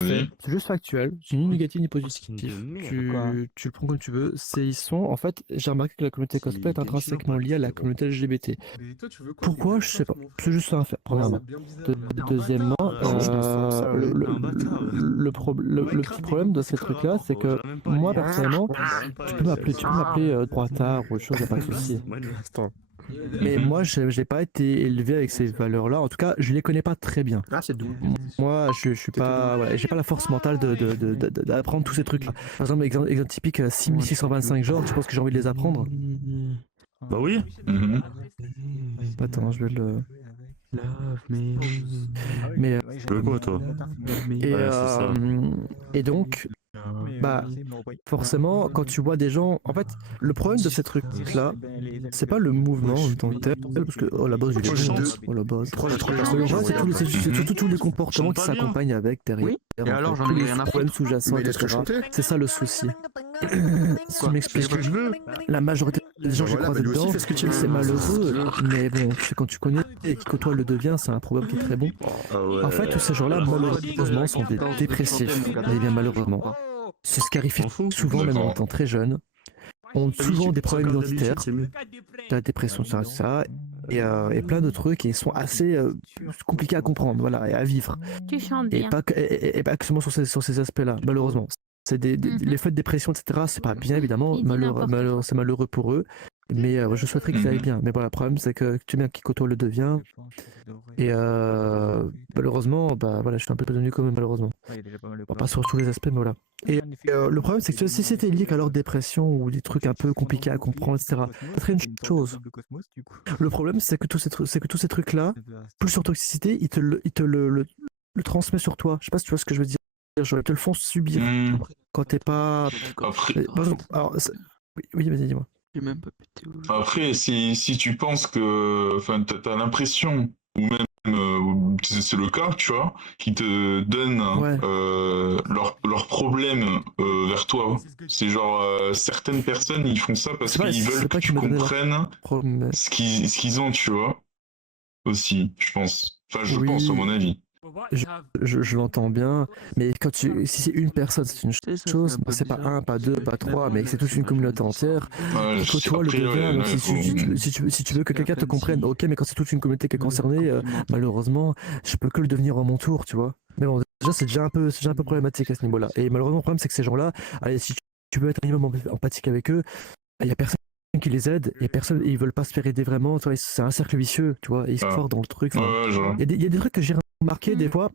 Oui. C'est juste factuel, c'est ni négatif ni positif. de merde. Tu le prends comme tu veux. Ils sont, en fait, j'ai remarqué que la communauté cosplay est intrinsèquement liée à la communauté LGBT. Mais toi, tu veux quoi? Pourquoi? Je sais pas. C'est juste ça à faire, premièrement. C'est bien bizarre, là. Deuxièmement, le Ouais, petit problème de ces trucs-là, c'est que moi, personnellement, tu peux m'appeler droitard ou autre chose, y a pas de souci. Attends. Mais moi, j'ai pas été élevé avec ces valeurs-là. En tout cas, je les connais pas très bien. Ah, c'est doux. Moi, je suis pas, voilà, j'ai pas la force mentale d'apprendre tous ces trucs-là. Par exemple, exemple typique 6625 genres, tu penses que j'ai envie de les apprendre? Bah oui. Mhm. Attends, je vais le. Love me. Mais Tu veux quoi, toi? et, Ouais, c'est ça. et donc, bah, forcément, quand tu vois des gens, en fait, le problème de ces trucs-là, c'est pas le mouvement en tant que tel, parce que oh la base, il est bon, oh la base. Pourquoi j'ai trop Le problème, c'est surtout tous les comportements qui Chante pas bien. s'accompagnent avec derrière. Oui. en Et alors, fait, j'en ai tous les rien à problèmes sous-jacents, Mais laisse-le etc. chanter. C'est ça le souci. Si tu m'expliques, Qu'est-ce que je veux? la majorité des gens que j'ai Voilà, croisés bah, lui aussi, dedans, fais ce que tu veux. c'est malheureux, mais bon, c'est quand tu connais et qui côtoie le devient, c'est un problème qui est très bon. Ah ouais. En fait, tous ces gens-là, malheureusement, sont des dépressifs. Mais bien malheureusement. C'est ce qui arrive M'en fous. souvent, même en D'accord. étant très jeune. Ont souvent des problèmes identitaires, C'est mieux. la dépression, ça, et plein de trucs, et ils sont assez compliqués à comprendre, voilà, et à vivre. Tu chantes Et bien. pas que seulement sur ces aspects-là, malheureusement. C'est l'effet de dépression, etc. C'est pas bien, évidemment. Il dit n'importe quoi. C'est malheureux pour eux. Mais je souhaiterais qu'ils aillent bien. Mais voilà, le problème, c'est que tu bien qui côtoie le devient. Et malheureusement, bah voilà, je suis un peu devenu comme malheureusement. Bon, pas sur tous les aspects, mais voilà. Et le problème, c'est que si c'était lié qu'à leur dépression ou des trucs un peu compliqués à comprendre, etc., ça serait une chose. Le problème, c'est que tous ces trucs-là, plus sur toxicité, ils te le transmettent sur toi. Je sais pas si tu vois ce que je veux dire. Genre, ils te le font subir Hmm. quand t'es pas. Après, Par exemple, alors, oui, vas-y, dis-moi. J'ai même pas pété au jeu. après, si tu penses que, enfin, t'as l'impression, ou même c'est le cas, tu vois, qui te donnent Ouais. leurs problèmes vers toi. C'est genre, certaines personnes, ils font ça parce C'est pas- qu'ils c'est veulent que pas tu qu'ils me donnent leur comprennes problème. ce qu'ils ont, tu vois, aussi, je pense. Enfin, je Oui. pense, à mon avis. Je l'entends bien, mais si c'est une personne, c'est une C'est ça, chose, c'est un peu c'est pas bizarre. un, pas deux, pas trois, mais c'est toute une communauté entière. Ouais, Que toi, le après, devient, donc ouais, si tu veux que quelqu'un te comprenne, ok, mais quand c'est toute une communauté qui est concernée, malheureusement, je peux que le devenir à mon tour, tu vois. Mais bon, déjà, c'est déjà un peu problématique à ce niveau-là. Et malheureusement, le problème, c'est que ces gens-là, allez, si tu veux être un minimum empathique avec eux, il y a personne qui les aide, et personne, ils veulent pas se faire aider vraiment, tu vois, c'est un cercle vicieux, tu vois, et ils se forcent dans le truc. enfin, ouais, genre. il y a des trucs que j'ai remarqué des fois,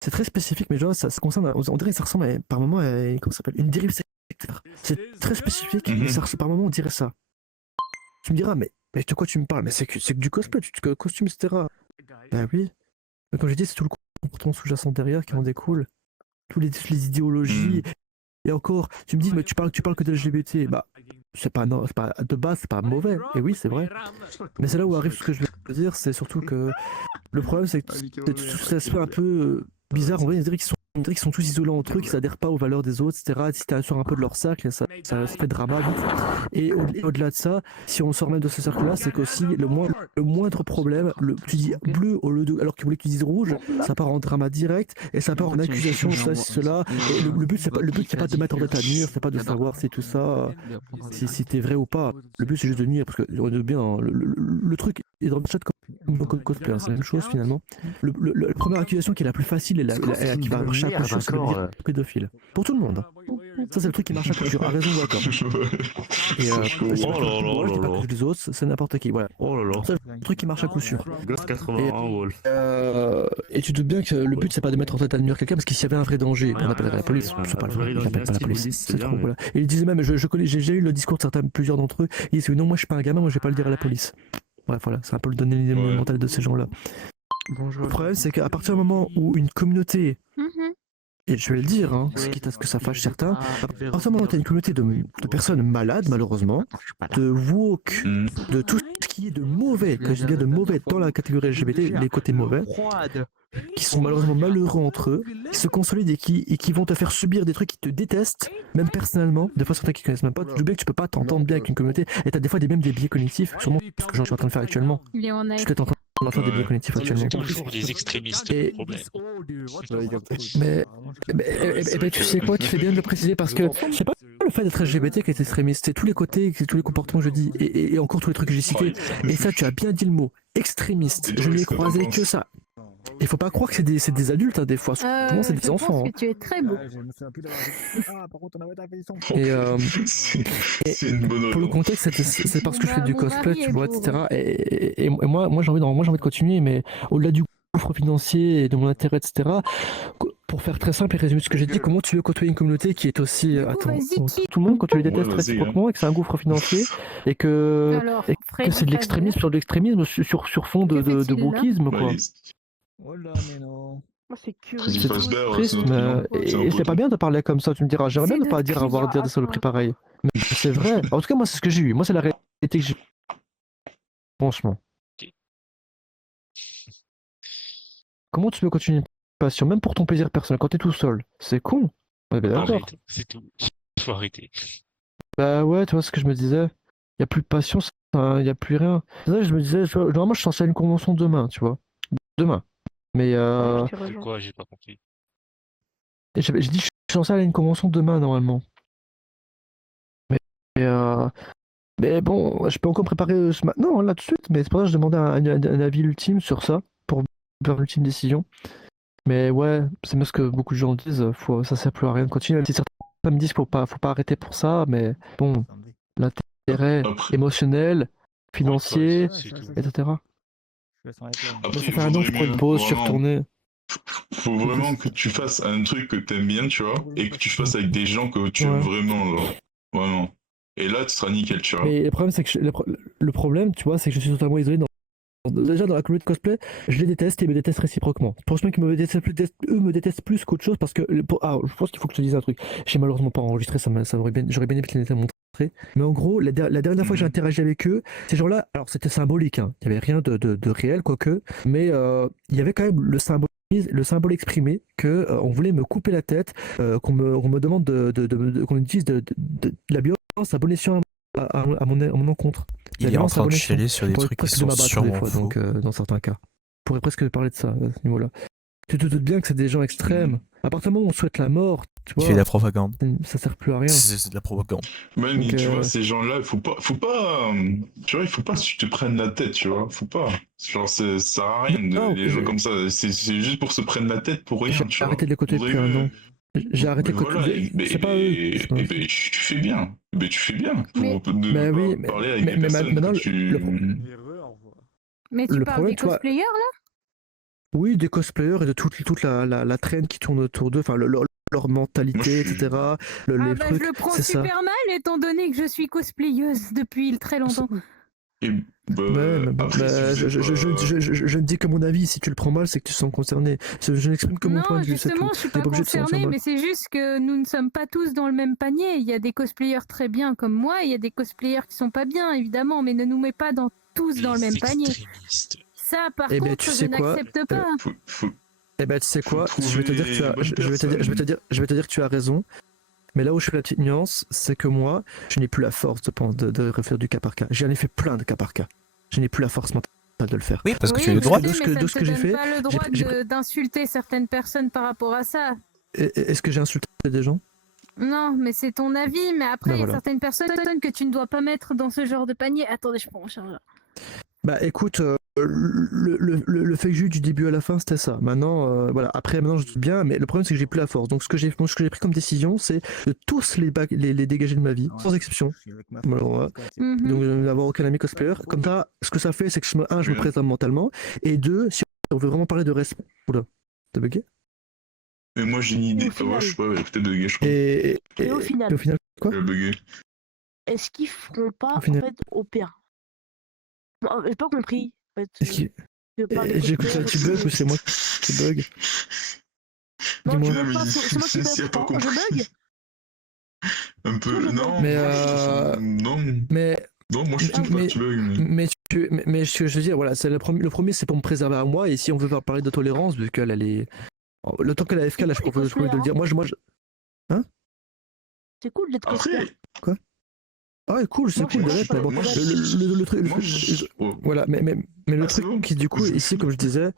c'est très spécifique, mais genre, ça se concerne, on dirait que ça ressemble par moment à comment ça s'appelle, une dérive sectaire. C'est très spécifique, mais par moment on dirait ça. Tu me diras, mais de quoi tu me parles? Mais c'est que du cosplay, que costume, etc. Bah oui. Mais comme j'ai dit, c'est tout le comportement sous-jacent derrière qui en découle. Toutes les idéologies. Et encore, tu me dis, mais tu parles que de LGBT. Bah, c'est pas, de base, c'est pas mauvais. Et oui, c'est vrai. Mais c'est là où arrive ce que je veux dire, c'est surtout que le problème, c'est que c'est tout cet aspect un peu bizarre. On dirait qu'ils sont tous isolés entre eux, qu'ils s'adhèrent pas aux valeurs des autres, etc. Si t'es sur un peu de leur cercle, ça fait drama vite. Et au-delà de ça, si on sort même de ce cercle-là, c'est qu'aussi le moindre problème, tu dis bleu au lieu de, alors qu'ils voulaient que tu dises rouge, ça part en drama direct et ça part en accusation, cela. Et le but, c'est pas de te mettre en tête à nuire, c'est pas de savoir si tout ça, si t'es vrai ou pas. Le but, c'est juste de nuire, parce que on est bien, le truc est dans le chat comme cosplay, c'est la même chose finalement. La première accusation qui est la plus facile et qui va marcher à coup sûr, c'est de dire pédophile. Pour tout le monde. Ça, c'est le truc qui marche à coup sûr. À raison ou à tort. Et je dis pas que les autres, c'est n'importe qui. Voilà. Oh là là. C'est le truc qui marche à coup sûr. Ghost 81 Wall. Et tu te doutes bien que le but, c'est pas de mettre en tête à nuire quelqu'un, parce qu'il s'il y avait un vrai danger, on appellerait la police. C'est pas le vrai, j'appelle pas la police. C'est trop, voilà. Et ils disaient même, j'ai eu le discours de plusieurs d'entre eux, ils disaient non, moi je suis pas un gamin, moi je vais pas le dire à la police. Bref, voilà, c'est un peu le donner l'idée mentale de ces gens-là. Bonjour. Le problème, c'est qu'à partir du moment où une communauté, Mhm. et je vais le dire, hein, quitte à ce que ça fâche certains, à partir du moment où tu as une communauté de personnes malades, malheureusement, de woke, de tout ce qui est de mauvais, que je dis bien de mauvais dans la catégorie LGBT, les côtés mauvais, qui sont malheureusement malheureux entre eux, qui se consolident et qui vont te faire subir des trucs qui te détestent, même personnellement, des fois certains qui connaissent même pas, tu dis bien que tu peux pas t'entendre bien avec une communauté, et t'as des fois même des biais cognitifs, sûrement ce que je suis en train de faire actuellement. Léon Je suis peut-être en train on entend des biais cognitifs actuellement. Toujours les extrémistes, Et- le problème. Mais, tu sais quoi, tu fais bien de le préciser parce que c'est pas le fait d'être LGBT qui est extrémiste, c'est tous les côtés, c'est tous les comportements que je dis et encore tous les trucs que j'ai cités. Et ça, tu as bien dit le mot, extrémiste. Je n'ai croisé que ça. Il faut pas croire que c'est des adultes, hein, des fois. Souvent, c'est des je enfants. pense que tu es très beau. Et, C'est une bonne pour le raison. contexte, c'est parce que je fais du Mon cosplay, mari tu est vois, beau, etc. Et moi j'ai envie de continuer, mais au-delà du gouffre financier et de mon intérêt, etc. Pour faire très simple et résumer ce que j'ai dit, comment tu veux côtoyer une communauté qui est aussi Du coup, attends, vas-y, qui tout le monde quand tu les Ouais, détestes vas-y, réciproquement et que c'est un gouffre financier et que Alors, c'est de l'extrémisme sur de l'extrémisme sur fond Que de fait-il, là wokisme quoi. Oh là, mais non. Moi, c'est Freddy C'est Fazbear, c'est triste, notre mais client. C'est un et c'est poteau. pas bien de parler comme ça. Tu me diras, j'aimerais bien C'est ne pas notre dire client, dire des saloperies pareilles. Mais c'est vrai. En tout cas, moi c'est ce que j'ai eu. Moi c'est la réalité que j'ai. Franchement. Comment tu peux continuer une passion, même pour ton plaisir personnel, quand t'es tout seul? C'est con. On est bien d'accord. Arrête, c'est tout. Faut arrêter. Bah ouais, tu vois ce que je me disais. Il y a plus de passion, il y a plus rien. C'est ça que je me disais, normalement je suis censé aller à une convention demain, tu vois. Demain. Mais De quoi? J'ai pas compris. j'ai dit je suis censé aller à une convention demain normalement. Mais, mais bon, je peux encore préparer ce matin, non, là tout de suite, mais c'est pour ça que je demandais un avis ultime sur ça, pour faire l'ultime décision. Mais ouais, c'est même ce que beaucoup de gens disent, ça sert plus à rien de continuer. Même si certains me disent qu'il faut pas arrêter pour ça, mais bon, l'intérêt Après- émotionnel, financier, Ouais, c'est tout. etc. Je laisse en répondre. Moi, Après, ça il fait un an que je faudrait prends une mieux, pause, je suis vraiment, retourné. faut vraiment que tu fasses un truc que t'aimes bien, tu vois, et que tu fasses avec des gens que tu Ouais. aimes vraiment, genre. Vraiment. Et là, tu seras nickel, tu vois. Mais le problème, c'est que le problème, tu vois, c'est que je suis totalement isolé déjà dans la communauté de cosplay, je les déteste et ils me détestent réciproquement. Pour ceux qui me détestent plus, eux me détestent plus qu'autre chose parce que je pense qu'il faut que je te dise un truc. J'ai malheureusement pas enregistré, j'aurais bien aimé te les montrer. Mais en gros, la dernière fois que j'ai interagi avec eux, ces gens-là, alors c'était symbolique, hein. Il n'y avait rien de réel, quoique, mais il y avait quand même le symbole exprimé que on voulait me couper la tête, qu'on me demande qu'on utilise de la violence à bon escient à mon encontre. Il est en train de chialer sur des trucs qui presque de sont m'abattre des sûrement fois, faux. donc dans certains cas. On pourrait presque parler de ça à ce niveau-là. Tu te doutes bien que c'est des gens extrêmes. À partir du moment où on souhaite la mort, tu Il vois, fait de la propagande. ça sert plus à rien. C'est de la propagande. Ouais, mais Donc, tu vois, ces gens-là, faut pas, tu vois, il faut pas que tu te prennes la tête, tu vois, faut pas. Genre, ça sert à rien, Non, les gens comme ça, c'est juste pour se prendre la tête pour rien, J'ai tu vois. arrêté de les côtoyer depuis un an. J'ai arrêté de Voilà, c'est pas eux. tu fais bien. Tu fais bien. Mais- Pour ne oui, pas parler avec des mais personnes maintenant, que tu... Mais tu Le parles problème, des tu vois, cosplayers là? Oui, des cosplayers et de toute la traîne qui tourne autour d'eux, enfin leur mentalité, Moi, je suis- etc. Les Ah bah trucs, je le prends c'est ça. super mal étant donné que je suis cosplayeuse depuis très longtemps. Et, bah, Ouais, mais après, si vous êtes je ne dis que mon avis. Si tu le prends mal, c'est que tu te sens concerné. Je n'exprime que mon point Non, de vue, c'est tout. justement, je suis T'es pas pas obligé de te sentir concernée, mal. mais c'est juste que nous ne sommes pas tous dans le même panier. Il y a des cosplayers très bien comme moi, et il y a des cosplayers qui sont pas bien, évidemment, mais ne nous mets pas tous dans le même panier. Extrémistes. Ça, par Eh ben, contre, tu je sais quoi n'accepte pas. faut- Eh ben, tu sais Faut quoi, je vais te dire que tu as, trouver les bonnes je vais te dire que tu as raison. Mais là où je fais la petite nuance, c'est que moi, je n'ai plus la force de refaire du cas par cas. J'en ai fait plein de cas par cas. Je n'ai plus la force mentale de le faire. Oui, parce que Oui, tu as le je droit. sais, De ce mais que- ça de ne ce te que j'ai donne fait, pas le droit j'ai- d'insulter certaines personnes par rapport à ça. Est-ce que j'ai insulté des gens? Non, mais c'est ton avis. Mais après, Ben il y a voilà. certaines personnes que tu ne dois pas mettre dans ce genre de panier. Attendez, je prends mon chargeur. Bah écoute, le fait que j'ai eu du début à la fin, c'était ça. Maintenant, voilà. Après, maintenant, je dis bien, mais le problème, c'est que j'ai plus la force. Donc, ce que j'ai pris comme décision, c'est de tous les dégager de ma vie, sans exception. Alors, Mhm. Donc, n'avoir aucun ami cosplayer. Comme ça, ce que ça fait, c'est que je me présente mentalement. Et deux, si on veut vraiment parler de respect. Oula, t'as bugué? Mais moi, j'ai une idée. Au final. Ouais, je sais pas, peut-être de gars, je crois. Et au final, quoi? J'ai bugué. est-ce qu'ils feront pas, Au final. en fait, au pire? Bon, j'ai pas compris. En fait, Est-ce qu'il- je parle des J'écoute ça, tu cosplayers, bugs ou c'est moi qui bug? Non, Dis-moi. tu Non, bug mais pas, c'est moi qui s'il y a bug. pas Oh, je compris. bug? Un peu, Je non. Mais, Non, Mais non, moi, je trouve pas que tu bugs. Mais ce que je veux dire, voilà, c'est le premier, c'est pour me préserver à moi. Et si on veut parler de tolérance, vu qu'elle elle est. Le temps qu'elle a FK, là, je propose de le dire. Moi, C'est cool d'être Après, cosplayer. Ah, cool, c'est Moi, cool, je- Derek, mais bon, moi, le truc. Moi, Voilà, mais le Ah, c'est truc bon. qui, du coup, ici, comme je disais,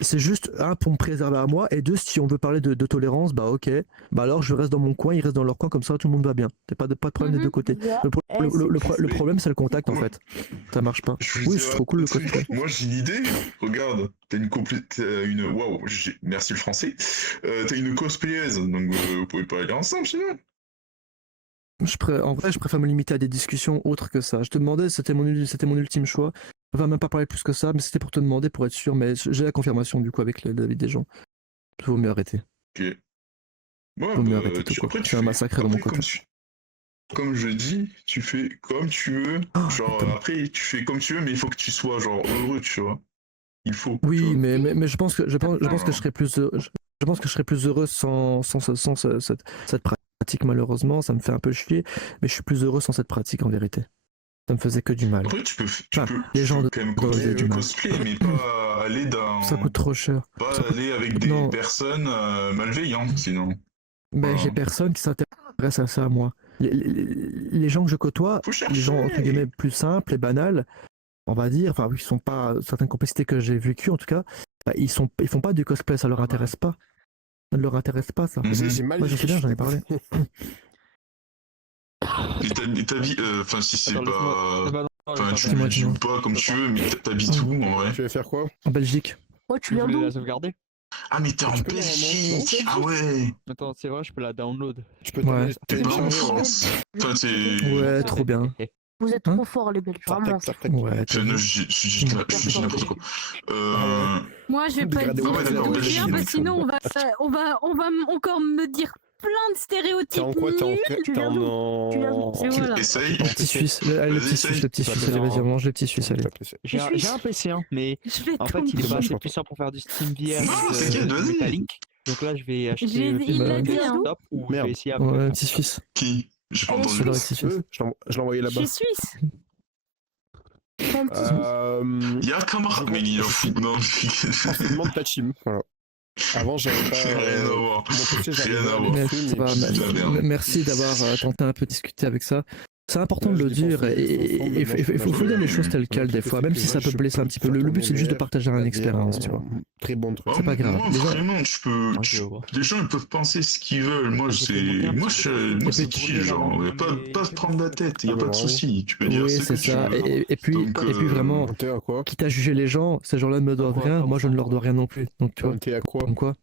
c'est juste, un, pour me préserver à moi, et deux, si on veut parler de tolérance, bah ok, bah alors je reste dans mon coin, ils restent dans leur coin, comme ça tout le monde va bien. Pas de problème des deux côtés. Le problème, c'est le contact, en fait. Ça marche pas. Je vais Oui, dire c'est trop cool un le truc. cosplay. Moi, j'ai une idée. Regarde, t'as une waouh, merci le français. T'as une cosplayeuse, donc vous pouvez pas aller ensemble, sinon. En vrai, je préfère me limiter à des discussions autres que ça. Je te demandais, c'était mon ultime choix. On va même pas parler plus que ça, mais c'était pour te demander, pour être sûr, mais j'ai la confirmation, du coup, avec l'avis des gens. Il vaut mieux arrêter. Ok. Ouais, Vaut mieux arrêter tout, quoi. après, C'est un massacre de mon côté. Comme je dis, tu fais comme tu veux. Ah, Genre, putain. après, tu fais comme tu veux, mais il faut que tu sois, genre, heureux, tu vois. Il faut. tu Oui, vois. mais je pense que je pense que je serais plus heureux, je pense que je serais plus heureux sans cette pratique, malheureusement. Ça me fait un peu chier, mais je suis plus heureux sans cette pratique, en vérité. Ça me faisait que du mal. Après, tu peux les gens quand même doivent du du mal. cosplay, mais pas aller dans. Ça coûte trop cher. Pas Ça coûte- aller avec des Non. personnes malveillantes, sinon. Ben, Voilà. j'ai personne qui s'intéresse à ça, moi. Les gens que je côtoie, Faut chercher. les gens entre guillemets plus simples et banals, on va dire, enfin, ils sont pas certaines complexités que j'ai vécues en tout cas, bah, ils font pas du cosplay, ça leur intéresse pas. Ça ne leur intéresse pas, ça. Mhm. J'ai mal Moi, je sais bien, j'en ai parlé. Et t'habites, enfin, si c'est Attends, pas. laisse-moi- Enfin, tu Dis-moi, joues dis-moi. pas comme tu veux, mais t'habites où en vrai? Tu vas faire quoi? En Belgique. Oh, tu Tu viens voulais d'où? la sauvegarder? Ah, mais t'es en Tu peux Belgique! normalement- Ah ouais! Attends, c'est vrai, je peux la download. Tu peux Ouais. T'es pas en télécharger, ouais. France? Enfin, t'es. Ouais, trop bien. Vous êtes Hein trop forts, les Belges. Tac, Vraiment. tac, tac, tac. Ouais, t'as Enfin, non, vu. je dis n'importe quoi. Moi, je vais pas Dégradé dire au d'accord, d'où je Belgique, viens, parce que donc. sinon on va encore me dire plein de T'es stéréotypes en quoi? T'es en. nuls. Tu viens d'où? Tu viens d'où? Et voilà. Essaye. Le petit Suisse, allez, le Vas-y, petit Suisse, le petit essaye. Suisse, allez, vas-y, on mange le petit Suisse, allez. J'ai un PC, hein, mais Je vais en fait, tomber. il est pas Dommage, assez je puissant pour faire du SteamVR Non, t'inquiète, vas-y. Metalink. Donc là, je vais acheter J'ai- il l'a dit, hein. desktop ou je Merde. vais essayer Ouais, après. le petit Suisse. Qui? J'ai pas Allez, entendu. C'est le petit Suisse. Je l'ai envoyé Je là-bas. suis suisse. C'est un petit Il y a Kamar, mais il en fout, non. Enseignement de Tachim, voilà. Avant, j'avais pas. Rien à voir. Mon PC, j'avais Rien à pas voir. Mais dessus, ça va, mais de la merde. merci d'avoir tenté un peu de discuter avec ça. C'est important de Ouais, le je dis dire pas, et faut- il faut- faut dire les choses telles quelles des faut- fois, même si ça peut blesser un petit peu. Le but c'est juste de partager une expérience, tu vois. Très bon truc. C'est pas grave. Moi, Les gens- vraiment, tu peux. Moi, je vois. Les gens, ils peuvent penser ce qu'ils veulent. Moi, Je fais monter un moi, petit peu moi, Et c'est puis- chill, genre. Pas se prendre la tête, y a Ah, pas bah, de souci. Tu peux dire Oui, ce c'est que tu ça. veux. Et puis Donc, vraiment, T'es à quoi? quitte à juger les gens, ces gens-là ne me doivent Pourquoi rien, pas moi je ne leur dois rien non plus. Donc tu vois, T'es à quoi? comme quoi,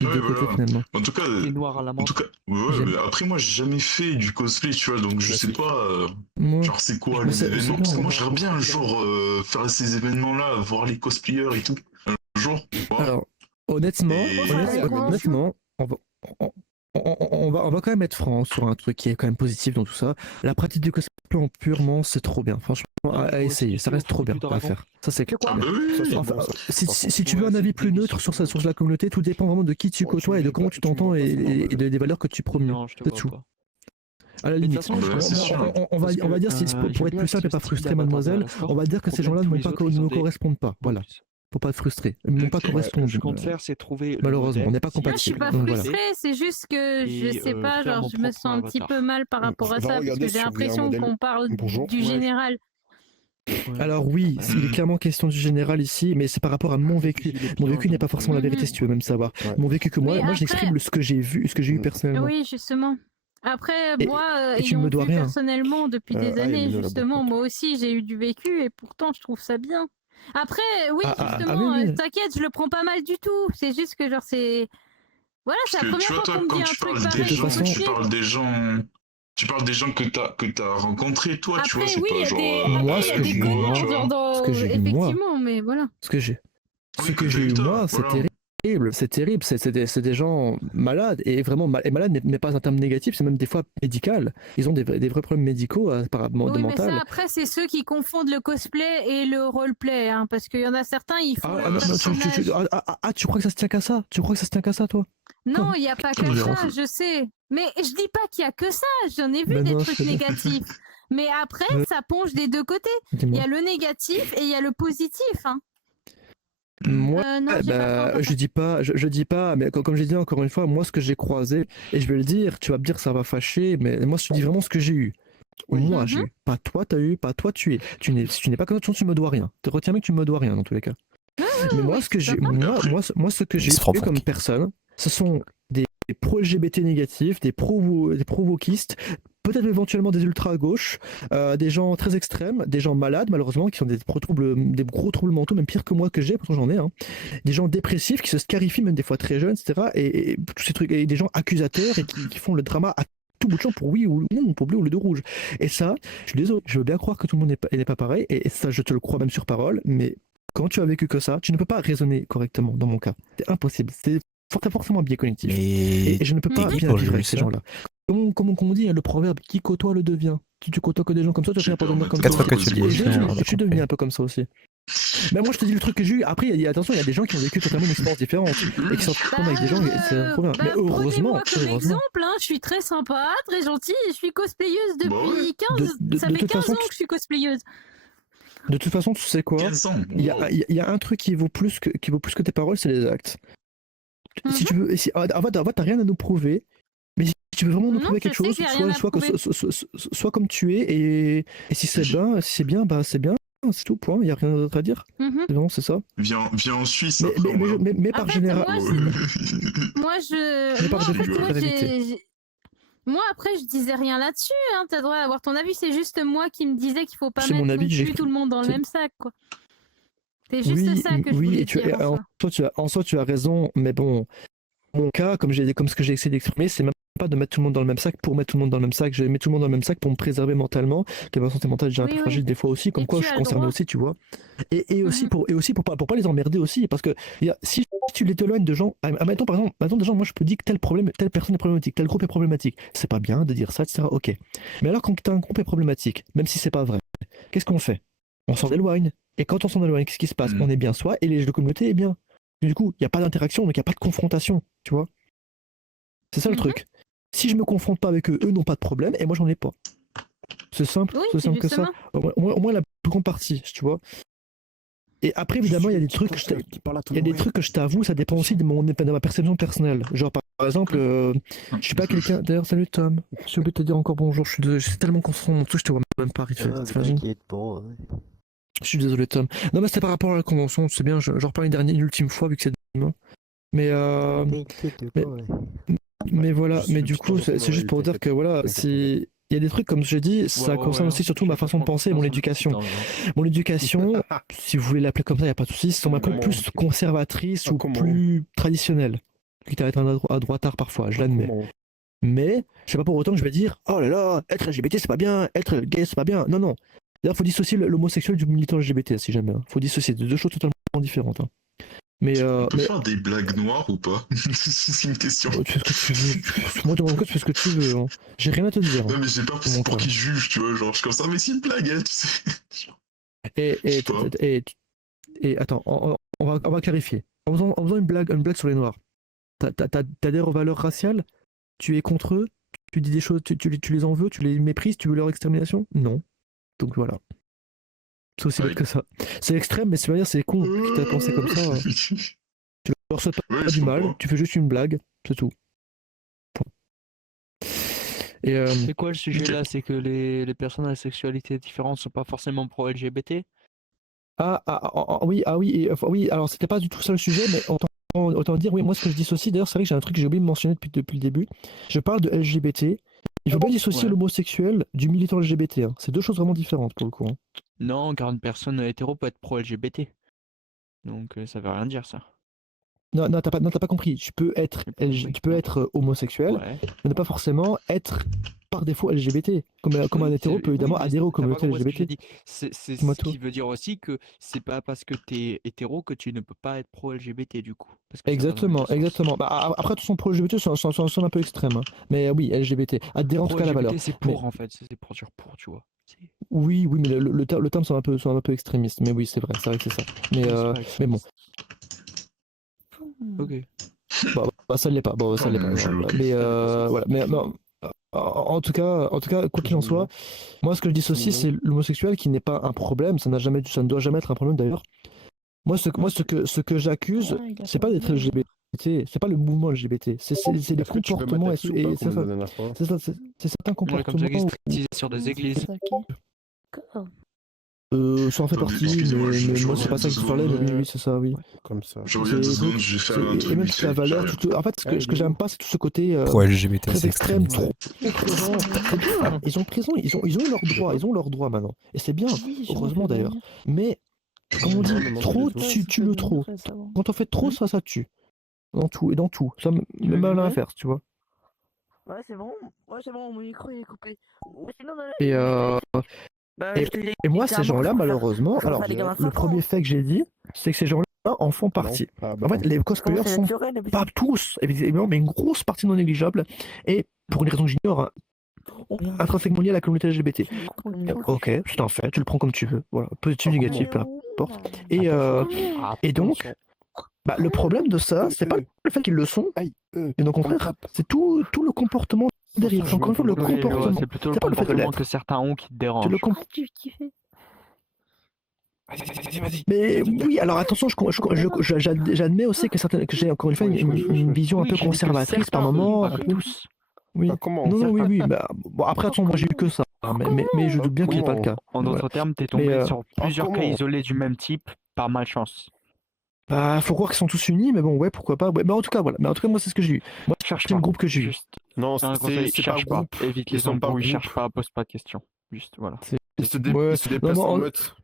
des Ouais, deux côtés voilà. finalement. En tout cas, T'es noir à la menthe. ouais, J'aime. mais après, moi, j'ai jamais fait du cosplay, tu vois, donc je sais Classique. pas. Moi, Genre, c'est quoi Mais les c'est événements? bon, Parce que on moi, va- j'aimerais bien un jour faire ces événements-là, voir les cosplayers et tout. Un jour. Voilà. alors, honnêtement, Et- honnêtement, on va quand même être franc sur un truc qui est quand même positif dans tout ça. La pratique du cosplay en purement, c'est trop bien. Franchement, à essayer, ça reste trop bien à faire. Ça c'est clair. Ah bah oui, Ça, c'est Enfin, bon, ça. si tu veux un avis plus neutre sur la communauté, tout dépend vraiment de qui tu côtoies et de comment tu t'entends et des valeurs que tu promeus. Non, je te C'est vois tout. pas. À la Mais de limite, toute façon, Bah, c'est sûr. on va dire, si, pour être plus simple et pas frustré, mademoiselle, on va dire que ces gens-là ne nous correspondent pas. Voilà, faut pas être frustré. Ils n'ont pas Ok. Ce correspondu. que je compte faire, c'est trouver. le Malheureusement, modèle on n'est pas qui- Moi, je suis compatible. pas Donc, voilà. frustrée, c'est juste que je Et, sais pas, faire genre mon je me propre sens un petit avatar. peu mal par rapport à Va ça, parce regarder que j'ai si vous voulez un l'impression modèle. qu'on parle Bonjour. du Ouais. général. Ouais. Alors oui, Ouais. il est clairement question du général ici, mais c'est par rapport à mon vécu. Il est Mon bien, vécu n'est pas donc, forcément la vérité Mhm. si tu veux même savoir. Ouais. Mon vécu que moi, Mais moi après- j'exprime ce que j'ai vu, ce que j'ai eu personnellement. Oui, justement. Après, Et- moi, et tu ne me ayant dois vu rien. personnellement depuis des ah, années, Emile, là-bas. justement, moi aussi, j'ai eu du vécu et pourtant, je trouve ça bien. Après, oui, Ah, justement, oui, oui. t'inquiète, je le prends pas mal du tout. C'est juste que, genre, c'est. Voilà, c'est Parce la que première tu vois, fois toi, qu'on me quand dit un tu truc parles pareil. des de gens, toute façon- tu parles des gens. Tu parles des gens que t'as rencontrés, toi, tu vois, Après, c'est oui, il pas y a genre. des, Moi, après, ce il y a que des j'ai eu, connards, tu vois. genre, dans... Ce que j'ai eu, moi. effectivement, mais voilà. Ce que j'ai. Oui, Ce que que j'ai t'as eu eu, toi, moi, c'est voilà. terrible. C'est terrible, c'est des gens malades, et vraiment et malade n'est pas un terme négatif, c'est même des fois médical. Ils ont des vrais problèmes médicaux apparemment de Oui, mais ça, mental. après, c'est ceux qui confondent le cosplay et le roleplay, hein, parce qu'il y en a certains, ils font Ah, le non, personnage. tu crois que ça se tient qu'à ça? Tu crois que ça se tient qu'à ça, toi? Non, il n'y a pas que Tolérance. ça, je sais. Mais je dis pas qu'il y a que ça, j'en ai vu Mais des non, trucs c'est- négatifs. Mais après, Mais- ça penche des deux côtés. Il y Dis-moi. a le négatif et il y a le positif. Hein. Moi, Non, j'ai pas trop je dis pas, mais comme j'ai dit encore une fois, moi ce que j'ai croisé, et je vais le dire, tu vas me dire ça va fâcher, mais moi je te dis vraiment ce que j'ai eu. Oui. Moi, j'ai eu. Pas toi, t'as eu. Pas toi, tu es. Si tu n'es pas comme ça, tu me dois rien. Te retiens, mec, tu me dois rien dans tous les cas. Mais moi, ce que j'ai, moi, ce que j'ai Se prend eu comme Franck. personne, ce sont des pro-LGBT négatifs, des pro-wokistes, peut-être éventuellement des ultra-gauches, des gens très extrêmes, des gens malades, malheureusement, qui ont des gros troubles mentaux, même pire que moi que j'ai, pourtant j'en ai, hein. Des gens dépressifs qui se scarifient, même des fois très jeunes, etc. Et tous ces trucs, et des gens accusateurs et qui font le drama à tout bout de champ pour oui ou non, pour bleu ou le de rouge. Et ça, je suis désolé, je veux bien croire que tout le monde n'est pas pareil, et ça, je te le crois même sur parole, mais quand tu as vécu que ça, tu ne peux pas raisonner correctement dans mon cas. C'est impossible. C'est forcément un biais cognitif. Mais Et je ne peux pas bien pour vivre juger avec ces ça. gens-là. Comme on dit, le proverbe qui côtoie le devient. Si tu côtoies que des gens comme ça, tu vas finir par devenir comme ça. 4 fois que tu le Et dis. je suis devenu un peu comme ça aussi. Mais moi, je te dis le truc que j'ai eu. Après, attention, il y a des gens qui ont vécu totalement une expérience différente et qui sont avec des gens. C'est trop bien. Mais heureusement, Prenez-moi comme exemple, hein, je suis très sympa, très gentille, je suis cosplayeuse depuis 15 ça fait 15 ans que je suis cosplayeuse. De toute façon, tu sais quoi? 15 ans. Il y a un truc qui vaut plus que tes paroles, c'est les actes. Si tu veux, en fait, t'as rien à nous prouver. Mais si tu veux vraiment nous prouver quelque chose, soit comme tu es, et si c'est bien, bah c'est bien, c'est tout, point, il n'y a rien d'autre à dire. Non, c'est ça. Viens en Suisse. Mais par général. Moi, après, je disais rien là-dessus, hein, t'as le droit d'avoir ton avis, c'est juste moi qui me disais qu'il faut pas mettre non plus tout le monde dans le même sac, quoi. C'est juste ça que je voulais dire. En soi, tu as raison, mais bon, mon cas, comme ce que j'ai essayé d'exprimer, c'est même pas de mettre tout le monde dans le même sac pour mettre tout le monde dans le même sac. Je mets tout le monde dans le même sac pour me préserver mentalement, que ma santé mentale est déjà un peu fragile des fois aussi, comme quoi je suis concerné aussi, tu vois. Et aussi pour pas les emmerder aussi, parce que si tu les t'éloignes de gens, admettons par exemple, des gens, moi je peux dire que telle personne est problématique, tel groupe est problématique. C'est pas bien de dire ça, etc. Ok. Mais alors quand un groupe est problématique, même si c'est pas vrai, qu'est-ce qu'on fait? On s'en éloigne. Et quand on s'en éloigne, qu'est-ce qui se passe? On est bien soi et la communauté est bien. Et du coup, il n'y a pas d'interaction, donc il n'y a pas de confrontation, tu vois. C'est ça le truc. Si je me confronte pas avec eux, eux n'ont pas de problème et moi j'en ai pas. C'est simple, c'est simple que ça. Au moins la plus grande partie, tu vois. Et après évidemment il y a des trucs que je t'avoue, ça dépend aussi de ma perception personnelle. Genre par exemple, je suis pas quelqu'un. D'ailleurs salut Tom. J'ai oublié de te dire encore bonjour. Je suis tellement concentré dans mon truc, je te vois même pas. Je suis désolé Tom. Non mais c'était par rapport à la convention, c'est bien. J'en reparle une ultime fois vu que c'est demain. Mais voilà, mais du coup, c'est juste pour dire que voilà, il y a des trucs, comme j'ai dit, ça concerne aussi surtout ma façon de penser et mon éducation. Mon éducation, si vous voulez l'appeler comme ça, il n'y a pas de souci, c'est un peu plus conservatrice ou plus traditionnelle. Quitte à être un droitard parfois, je l'admets. Mais, je sais pas pour autant que je vais dire, oh là là, être LGBT c'est pas bien, être gay c'est pas bien. Non, non. D'ailleurs, faut dissocier l'homosexuel du militant LGBT, si jamais. Faut dissocier de deux choses totalement différentes. Mais on peut faire des blagues noires ou pas? C'est une question. Tu fais ce que tu veux. Moi, dans mon cas, tu fais ce que tu veux. Hein. J'ai rien à te dire. Non, mais j'ai peur pour qu'ils jugent, tu vois. Genre, je suis comme ça, mais c'est une blague, hein, tu sais. Et attends, on va clarifier. En faisant une blague sur les Noirs, t'adhères aux valeurs raciales? Tu es contre eux? Tu dis des choses, tu les en veux? Tu les méprises? Tu veux leur extermination? Non. Donc voilà. C'est aussi bête que ça. C'est extrême, mais c'est con qui t'a pensé comme ça. Tu leur souhaites pas du mal, tu fais juste une blague, c'est tout. C'est quoi le sujet là? C'est que les personnes à la sexualité différente sont pas forcément pro-LGBT? Oui, alors c'était pas du tout ça le sujet, mais autant dire, oui, moi ce que je dissocie, d'ailleurs c'est vrai que j'ai un truc que j'ai oublié de mentionner depuis le début, je parle de LGBT. Il faut bien dissocier l'homosexuel du militant LGBT, hein. C'est deux choses vraiment différentes pour le coup. Hein. Non, car une personne hétéro peut être pro-LGBT. Donc ça veut rien dire ça. Non, t'as pas compris. Tu peux être homosexuel, mais ne pas forcément être par défaut LGBT. Comme un hétéro peut évidemment adhérer aux communautés LGBT. C'est ce qui veut dire aussi que c'est pas parce que t'es hétéro que tu ne peux pas être pro-LGBT du coup. Exactement. Bah, après, tout son pro-LGBT, c'est un peu extrême. Hein. Mais oui, LGBT. Adhérer en tout cas à la valeur. C'est pour en fait, c'est pour dire pour, tu vois. Oui, mais le terme sont un peu extrémistes. Mais oui, c'est vrai que c'est ça. Mais bon. Ok. Bah ça ne l'est pas. Bon, ça l'est pas. Mais voilà. Mais non. En tout cas, quoi qu'il en soit, moi ce que je dis aussi, c'est l'homosexuel qui n'est pas un problème. Ça ne doit jamais être un problème d'ailleurs. Ce que j'accuse, c'est pas d'être LGBT, c'est pas le mouvement LGBT, c'est des Est-ce que tu peux comportements m'attaquer ou pas, c'est comme ça, la dernière fois? c'est ça, c'est certains Ouais, comme ça comportements qu'ils se précisent sur des églises. ça en fait Attendez, partie, excusez-moi, mais je moi c'est reviens pas ça 2 que je parlais, secondes. mais oui, c'est ça, oui. Comme ça. Je reviens 2 C'est secondes, truc, je vais faire un et truc même vite toute la fait, valeur, j'arrive. en fait, ce que j'aime pas, c'est tout ce côté Pro-LGBT, très c'est extrême, extrémiste. trop présent. C'est bien, ils ont présent, ils ont leurs droits, ils ont leurs droits maintenant, et c'est bien, heureusement d'ailleurs. Mais comme on dit, Non, trop pas du tout. tue le trop. Quand on fait trop, ça tue. Dans tout, et dans tout. Ça, même à l'inverse, tu vois. Ouais, c'est bon, mon micro il est coupé. Sinon, Et, et moi, ces littéralement, gens-là, je préfère- malheureusement, je alors préfère les gamins de le 5 ans. premier fait que j'ai dit, c'est que ces gens-là en font partie. Ah, bah, En fait, les cosplayers c'est sont naturel, pas tous, évidemment, mais une grosse partie non négligeable. Et pour une raison que j'ignore, hein, intrinsèquement liée à la communauté LGBT. Ok, c'est un fait, tu le prends comme tu veux. Voilà, positif, négatif, peu importe. Et donc, bah, le problème de ça, c'est pas le fait qu'ils le sont, et donc au contraire, c'est tout le comportement derrière. Encore une fois, le Oui, je vois, comportement. c'est plutôt le C'est pas le fait de comportement l'être. que certains ont qui te dérange. C'est le Mais oui, alors attention, j'admets aussi que j'ai encore une fois une vision un peu conservatrice par moment. Pas tous. Oui. Ah, comment? Non, oui. Bah, bon, après, attention, moi j'ai eu que ça. hein, mais je doute bien qu'il n'est pas le cas. En d'autres Voilà. termes, t'es tombé Mais, sur plusieurs cas comment? isolés du même type par malchance. Bah, faut croire qu'ils sont tous unis, mais bon, ouais, pourquoi pas. Ouais, mais en tout cas, voilà. Mais en tout cas, moi, c'est ce que j'ai eu. Moi, Cherche c'est pas. le groupe que j'ai eu. Juste, Non, c'est un conseil, c'est pas cherche pas. groupe. Évite Ils les sont pas embrouilles, groupe. cherche pas, pose pas de questions. Juste, voilà. Ils se Ouais, déplacent non, en non, meute.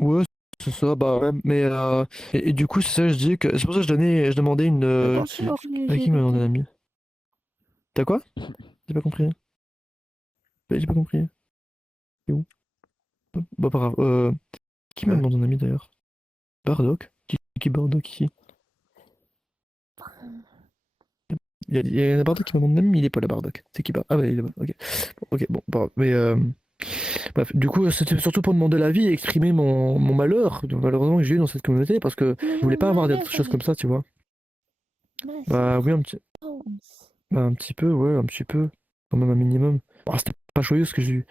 Ouais, c'est ça, bah ouais, mais et du coup, c'est ça, je dis que c'est pour ça que je demandais une. À qui m'a demandé un ami? T'as quoi? J'ai pas compris. J'ai pas compris. C'est où? Bah, pas grave. Qui m'a demandé un ami d'ailleurs? Bardock? Qui Bardock ici? Il y a un Bardock qui m'a demandé un ami, mais il est pas là, Bardock. C'est qui Bardock? Ah, ouais, il est là. Ok. Ok, bon, pas grave. Mais bref, du coup, c'était surtout pour demander l'avis et exprimer mon malheur, malheureusement, que j'ai eu dans cette communauté, parce que je voulais pas avoir des choses comme ça, tu vois. Bah oui, un petit peu, ouais, un petit peu. Quand même un minimum. Bon, c'était pas joyeux ce que j'ai eu.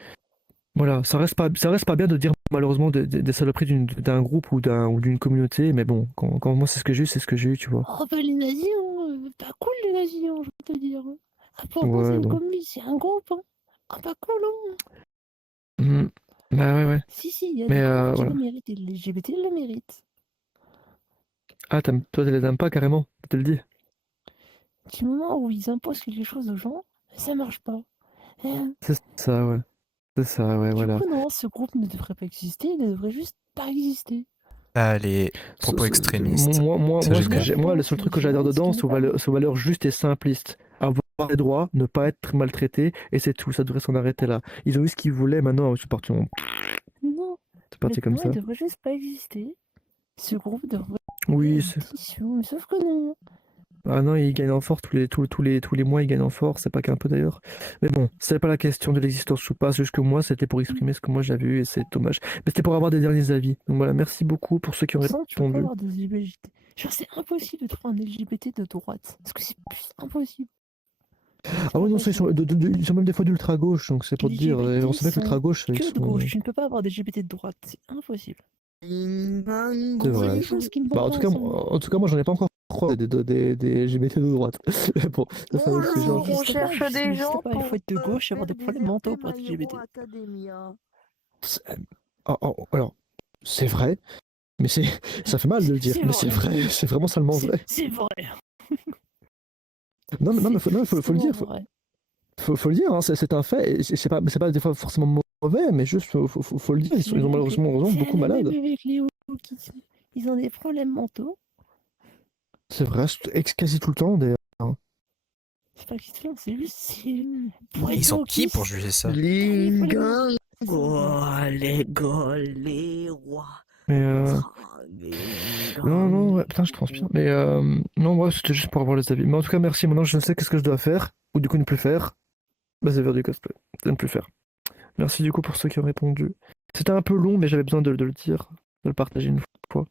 Voilà, ça reste pas bien de dire malheureusement des saloperies d'un groupe ou d'une communauté, mais bon, quand moi c'est ce que j'ai eu, c'est ce que j'ai eu, tu vois. Oh bah les nazis, pas cool les nazis, je vais te dire. Ah, pour moi, Ouais, c'est une bon. commune, c'est un groupe. Ah, pas cool, Bah ouais. Si, il y a Mais des groupes qui voilà. le méritent, et les LGBT le méritent. Ah, toi, tu les aimes pas carrément, je te le dis. Du moment où ils imposent quelque chose aux gens, ça marche pas. C'est ça, ouais. C'est ça, ouais, voilà. Du coup, non, ce groupe ne devrait pas exister, il ne devrait juste pas exister. Ah, les propos extrémistes. Moi, Ça, j'aime bien. le seul truc que j'adore dedans, c'est aux valeurs justes et simplistes. Avoir les droits, ne pas être maltraité, et c'est tout, ça devrait s'en arrêter là. Ils ont eu ce qu'ils voulaient, maintenant, c'est parti, Non, c'est parti comme ça. il devrait juste pas exister. Ce groupe devrait Oui, mais sauf que non. Ah non, ils gagnent en force tous les mois, ils gagnent en force, c'est pas qu'un peu d'ailleurs. Mais bon, c'est pas la question de l'existence ou pas, c'est juste que moi, c'était pour exprimer ce que moi j'avais vu et c'est dommage. Mais c'était pour avoir des derniers avis. Donc voilà, merci beaucoup pour ceux qui ont Tu peux répondu. avoir des LGBT. Genre, c'est impossible de trouver un LGBT de droite. Parce que c'est plus impossible. Ah oui, non, ça, ils sont même des fois d'ultra gauche, donc c'est pour te dire. On sait bien que l'ultra gauche, ils Que de sont. gauche, tu ne peux pas avoir des LGBT de droite, c'est impossible. C'est vrai. des choses qui ne vont Bah, pas ensemble. en tout cas, moi, j'en ai pas encore croisé des LGBT de droite. Bon, ça, c'est un autre sujet. On cherche des gens Il faut être de gauche et avoir des problèmes mentaux pour être LGBT. Alors, c'est vrai, mais ça fait mal de le dire, mais c'est vrai, c'est vraiment seulement vrai. C'est vrai. Non, mais faut le dire. Faut le dire, hein, c'est un fait. Et c'est pas des fois forcément mauvais, mais juste faut le dire. Ils ont malheureusement beaucoup malades. Avec les ils ont des problèmes mentaux. C'est vrai, quasi tout le temps d'ailleurs. C'est pas qu'ils c'est juste. Ils sont qui pour juger ça? Les gars, les rois. Mais non, ouais, putain, je transpire. Mais non, ouais, c'était juste pour avoir les avis. Mais en tout cas, merci. Maintenant, je sais qu'est-ce que je dois faire, ou du coup ne plus faire. Bah, c'est faire du cosplay. C'est ne plus faire. Merci du coup pour ceux qui ont répondu. C'était un peu long, mais j'avais besoin de le dire, de le partager une fois.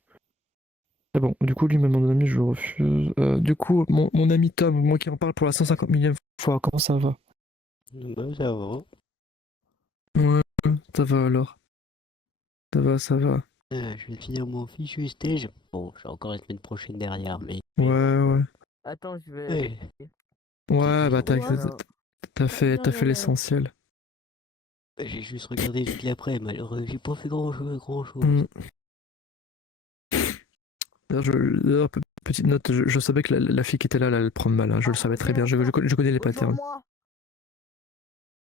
C'est bon, du coup, lui, même mon ami, je le refuse. Du coup, mon ami Tom, moi qui en parle pour la 150 millième fois, comment ça va? Ça va. Ouais, ça va alors. Ça va. Je vais finir mon fichu stage. Bon, j'ai encore la semaine prochaine derrière, mais... Ouais. Attends, je vais. Ouais. Ouais, bah Voilà. t'as fait l'essentiel. J'ai juste regardé vite après, malheureux. J'ai pas fait grand-chose. Mm. D'ailleurs, petite note, je savais que la fille qui était là, elle allait le prendre mal, hein, je le savais très bien, je connais les patterns.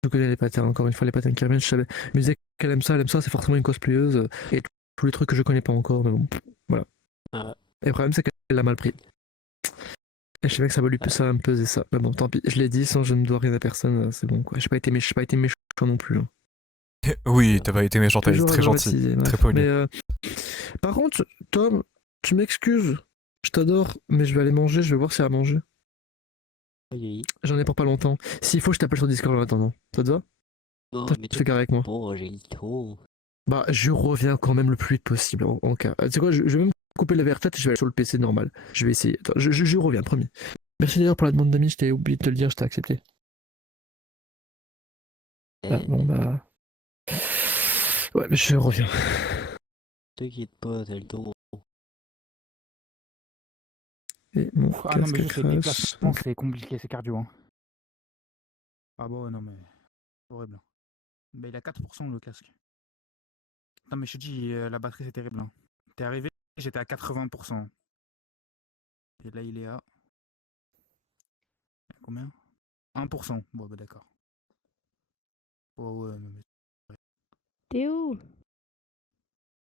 Je connais les patterns, encore une fois, les patterns qui reviennent, je savais. Elle me disait qu'elle aime ça, c'est forcément une cosplayeuse, et tous les trucs que je connais pas encore, mais bon, voilà. Et le problème, c'est qu'elle l'a mal pris. Et je savais que ça va me peser ça. Mais bon, tant pis, je l'ai dit, sans je ne dois rien à personne, c'est bon, quoi. J'ai pas été méchant non plus. Hein. Oui, t'as pas été méchant, t'as été très gentil, très poli. Mais par contre, Tom, tu m'excuses, je t'adore, mais je vais aller manger, je vais voir s'il y a à manger. Oui. J'en ai pour pas longtemps. S'il faut, je t'appelle sur Discord en attendant. Ça te va? Non, mais tu fais carré avec moi. Bon, j'ai le temps. Bah, je reviens quand même le plus vite possible en cas. Tu sais quoi, je vais même couper la VRChat et je vais aller sur le PC normal. Je vais essayer. Attends, je reviens, promis. Merci d'ailleurs pour la demande d'amis, je t'ai oublié de te le dire, je t'ai accepté. Ah, bon bah. Ouais, mais je reviens. T'inquiète pas, t'as le temps. Et mon Ah non, mais casque juste les crache. déplacements, c'est compliqué, c'est cardio. Hein. Ah bon, non, mais. Horrible. Mais il a 4% le casque. Non, mais je te dis, la batterie, c'est terrible. Hein. T'es arrivé, j'étais à 80%. Et là, il est à. Combien 1%. Bon, bah d'accord. Oh, ouais, mais. T'es où?